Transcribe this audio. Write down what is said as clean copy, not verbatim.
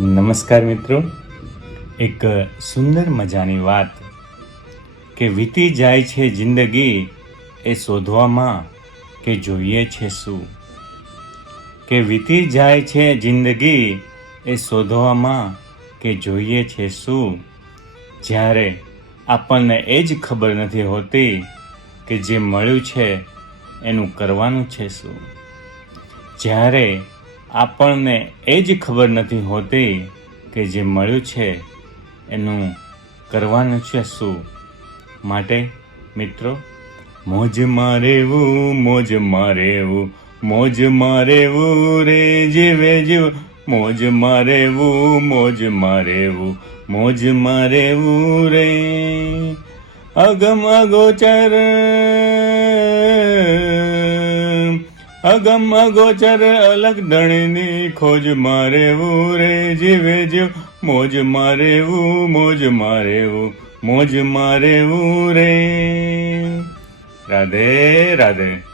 નમસ્કાર મિત્રો, એક સુંદર મજાની વાત કે વીતી જાય છે જિંદગી એ શોધવામાં કે જોઈએ છે શું. કે વીતી જાય છે જિંદગી એ શોધવામાં કે જોઈએ છે શું. જ્યારે આપણને એ જ ખબર નથી હોતી કે જે મળ્યું છે એનું કરવાનું છે શું. જ્યારે આપણને એ જ ખબર નથી હોતી કે જે મળ્યું છે એનું કરવાનું છે શું. માટે મિત્રો, મોજમાં રહેવું, મોજમાં રહેવું, મોજમાં રહેવું રે જીવે જીવ, મોજમાં રહેવું, મોજમાં રહેવું, મોજમાં રહેવું રે. અગમ અગોચર, અગમ અગોચર અલગ ધણીની ખોજમાં રહેવું રે જીવે જીવ, મોજમાં રહેવું, મોજમાં રહેવું, મોજમાં રહેવું રે. રાધે રાધે.